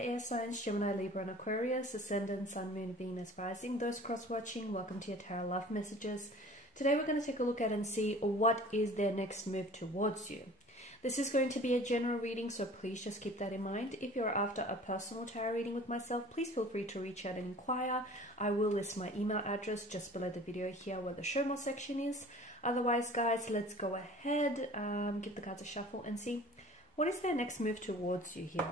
Hi air signs, Gemini, Libra and Aquarius, Ascendant, Sun, Moon, Venus, Rising. Those cross-watching, welcome to your Tarot Love Messages. Today we're going to take a look at and see what is their next move towards you. This is going to be a general reading, so please just keep that in mind. If you're after a personal tarot reading with myself, please feel free to reach out and inquire. I will list my email address just below the video here where the show more section is. Otherwise, guys, let's go ahead, give the cards a shuffle and see what is their next move towards you here.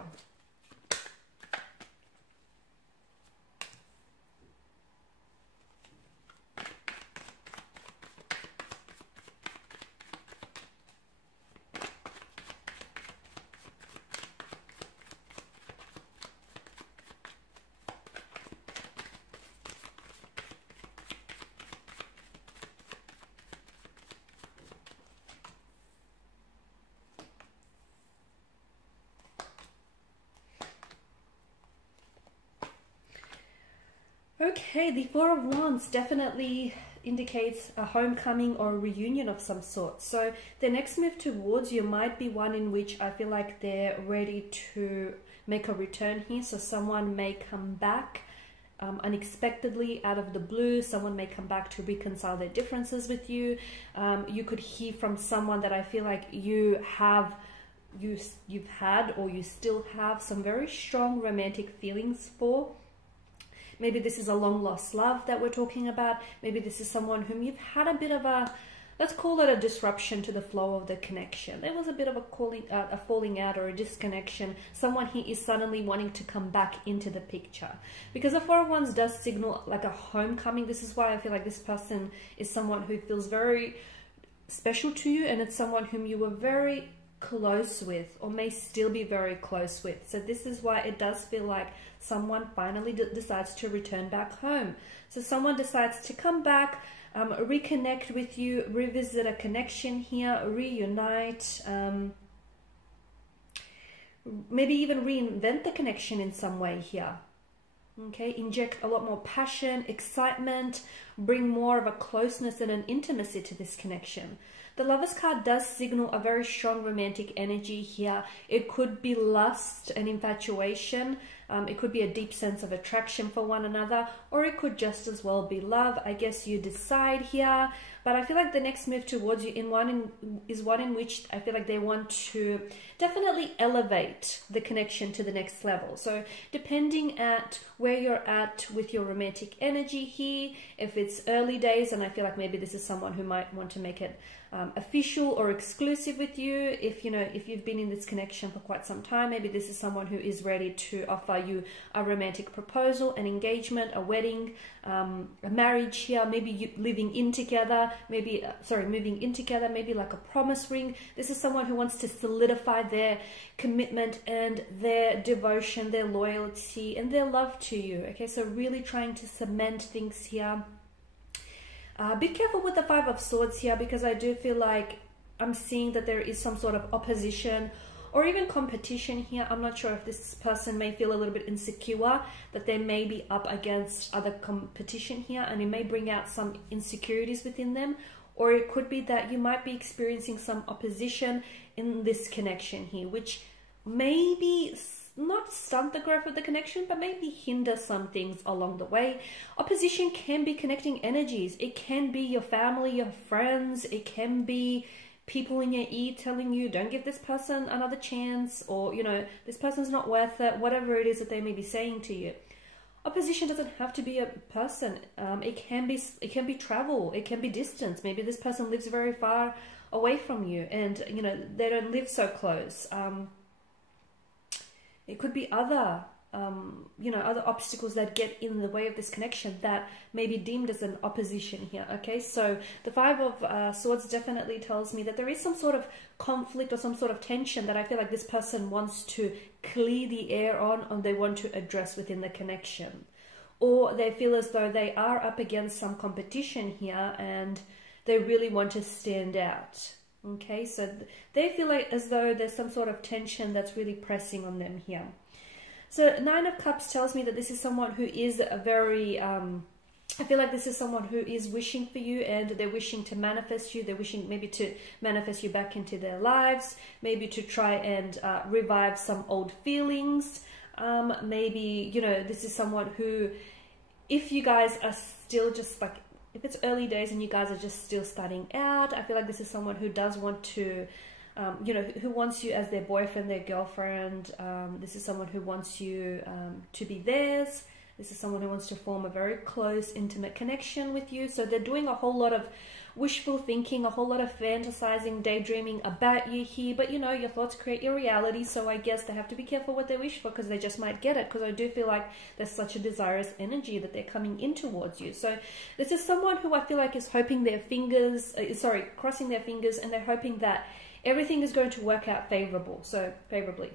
Okay, the Four of Wands definitely indicates a homecoming or a reunion of some sort. So the next move towards you might be one in which I feel like they're ready to make a return here. So someone may come back unexpectedly out of the blue. Someone may come back to reconcile their differences with you. You could hear from someone that I feel like you've had or you still have some very strong romantic feelings for. Maybe this is a long lost love that we're talking about. Maybe this is someone whom you've had a bit of a, let's call it a disruption to the flow of the connection. There was a bit of a falling out or a disconnection. Someone here is suddenly wanting to come back into the picture. Because the Four of Wands does signal like a homecoming. This is why I feel like this person is someone who feels very special to you, and it's someone whom you were very close with or may still be very close with. So this is why it does feel like someone finally decides to return back home. So someone decides to come back, reconnect with you, revisit a connection here, reunite, maybe even reinvent the connection in some way here. Okay, inject a lot more passion, excitement, bring more of a closeness and an intimacy to this connection. The Lovers card does signal a very strong romantic energy here. It could be lust and infatuation. It could be a deep sense of attraction for one another, or it could just as well be love. I guess you decide here. But I feel like the next move towards you is one in which I feel like they want to definitely elevate the connection to the next level. So depending at where you're at with your romantic energy here, if it's early days, and I feel like maybe this is someone who might want to make it official or exclusive with you. If you've been in this connection for quite some time, maybe this is someone who is ready to offer you a romantic proposal, an engagement, a wedding, a marriage here, maybe you living in together, maybe moving in together, maybe like a promise ring. This is someone who wants to solidify their commitment and their devotion, their loyalty and their love to you. Okay, so really trying to cement things here. Be careful with the Five of Swords here, because I do feel like I'm seeing that there is some sort of opposition or even competition here. I'm not sure if this person may feel a little bit insecure, that they may be up against other competition here, and it may bring out some insecurities within them. Or it could be that you might be experiencing some opposition in this connection here, which maybe not stunt the growth of the connection, but maybe hinder some things along the way. Opposition can be connecting energies. It can be your family, your friends. It can be people in your ear telling you, don't give this person another chance, or, you know, this person's not worth it, whatever it is that they may be saying to you. Opposition doesn't have to be a person. It can be travel. It can be distance. Maybe this person lives very far away from you, and, you know, they don't live so close. It could be other, other obstacles that get in the way of this connection that may be deemed as an opposition here. Okay, so the Five of Swords definitely tells me that there is some sort of conflict or some sort of tension that I feel like this person wants to clear the air on, or they want to address within the connection. Or they feel as though they are up against some competition here and they really want to stand out. Okay, so they feel like as though there's some sort of tension that's really pressing on them here. So Nine of Cups tells me that this is someone who is a very, I feel like this is someone who is wishing for you, and they're wishing to manifest you. They're wishing maybe to manifest you back into their lives, maybe to try and revive some old feelings. Maybe, you know, this is someone who, if you guys are still just like, if it's early days and you guys are just still starting out, I feel like this is someone who does want to, you know, who wants you as their boyfriend, their girlfriend. This is someone who wants you to be theirs. This is someone who wants to form a very close, intimate connection with you. So they're doing a whole lot of wishful thinking, a whole lot of fantasizing, daydreaming about you here. But, you know, your thoughts create your reality. So I guess they have to be careful what they wish for, because they just might get it. Because I do feel like there's such a desirous energy that they're coming in towards you. So this is someone who I feel like is hoping their fingers, crossing their fingers, and they're hoping that everything is going to work out favorably.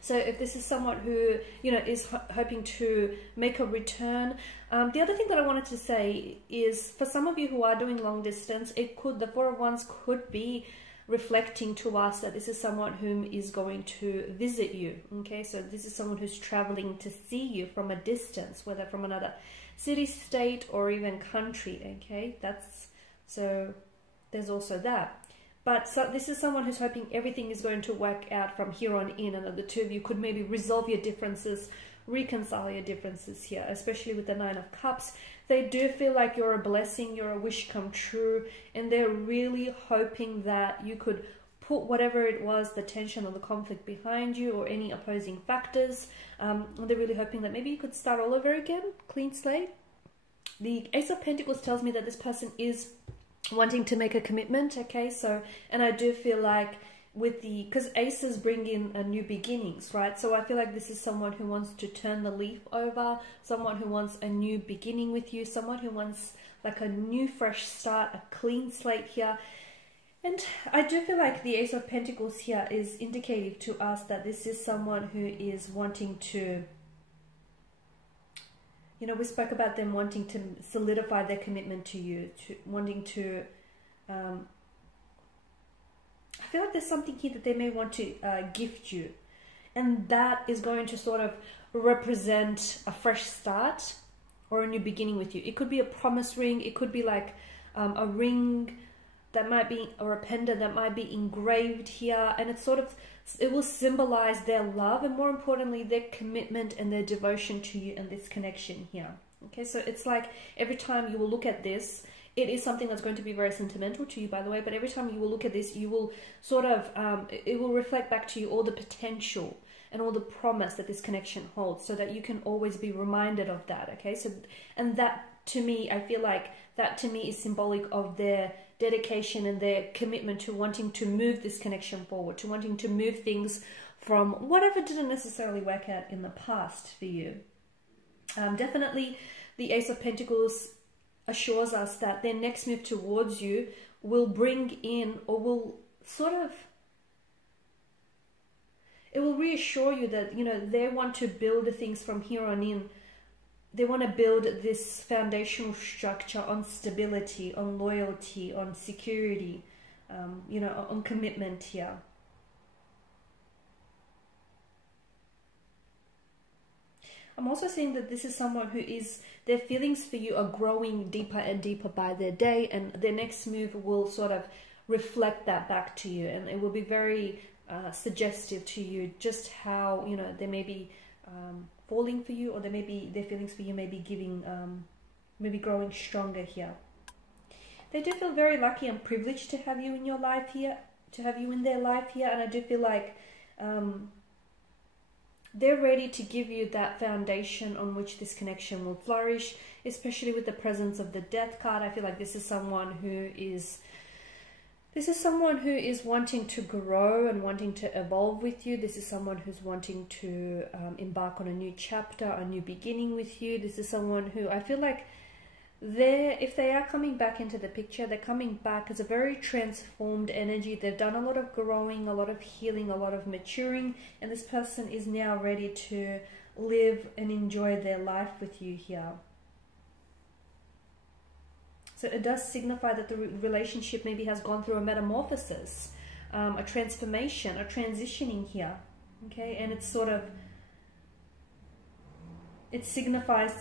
So if this is someone who, you know, is hoping to make a return. The other thing that I wanted to say is, for some of you who are doing long distance, the Four of Wands could be reflecting to us that this is someone whom is going to visit you. Okay, so this is someone who's traveling to see you from a distance, whether from another city, state, or even country. Okay, so there's also that. But so this is someone who's hoping everything is going to work out from here on in, and that the two of you could maybe resolve your differences, reconcile your differences here, especially with the Nine of Cups. They do feel like you're a blessing, you're a wish come true, and they're really hoping that you could put whatever it was, the tension or the conflict behind you, or any opposing factors. They're really hoping that maybe you could start all over again, clean slate. The Ace of Pentacles tells me that this person is wanting to make a commitment. Okay, so, and I do feel like because aces bring in new beginnings, right? So I feel like this is someone who wants to turn the leaf over, someone who wants a new beginning with you, someone who wants like a new fresh start, a clean slate here. And I do feel like the Ace of Pentacles here is indicative to us that this is someone who is wanting to, you know, we spoke about them wanting to solidify their commitment to you, wanting to, I feel like there's something here that they may want to gift you. And that is going to sort of represent a fresh start or a new beginning with you. It could be a promise ring. It could be like a ring that might be, or a pendant that might be engraved here. And it's sort of, it will symbolize their love, and more importantly, their commitment and their devotion to you and this connection here. Okay, so it's like every time you will look at this, it is something that's going to be very sentimental to you, by the way, but every time you will look at this, you will sort of, it will reflect back to you all the potential and all the promise that this connection holds, so that you can always be reminded of that. Okay, so, and that to me, I feel like that to me is symbolic of their dedication and their commitment to wanting to move this connection forward, to wanting to move things from whatever didn't necessarily work out in the past for you. Definitely the Ace of Pentacles assures us that their next move towards you will bring in, or will sort of, it will reassure you that, you know, they want to build things from here on in. They want to build this foundational structure on stability, on loyalty, on security, you know, on commitment here. I'm also seeing that this is someone who is, their feelings for you are growing deeper and deeper by their day, and their next move will sort of reflect that back to you, and it will be very suggestive to you just how, you know, they may be falling for you, or they may be, their feelings for you may be giving, maybe growing stronger here. They do feel very lucky and privileged to have you in your life here, to have you in their life here, and I do feel like they're ready to give you that foundation on which this connection will flourish, especially with the presence of the Death card. I feel like this is someone who is, wanting to grow and wanting to evolve with you. This is someone who's wanting to embark on a new chapter, a new beginning with you. This is someone who I feel like if they are coming back into the picture, they're coming back as a very transformed energy. They've done a lot of growing, a lot of healing, a lot of maturing, and this person is now ready to live and enjoy their life with you here. So it does signify that the relationship maybe has gone through a metamorphosis, a transformation, a transitioning here. Okay, and it's sort of, it signifies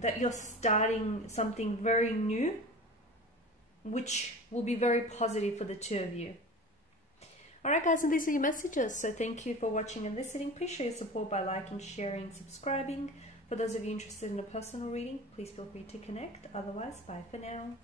that you're starting something very new, which will be very positive for the two of you. Alright guys, and these are your messages. So thank you for watching and listening. Please show your support by liking, sharing, subscribing. For those of you interested in a personal reading, please feel free to connect. Otherwise, bye for now.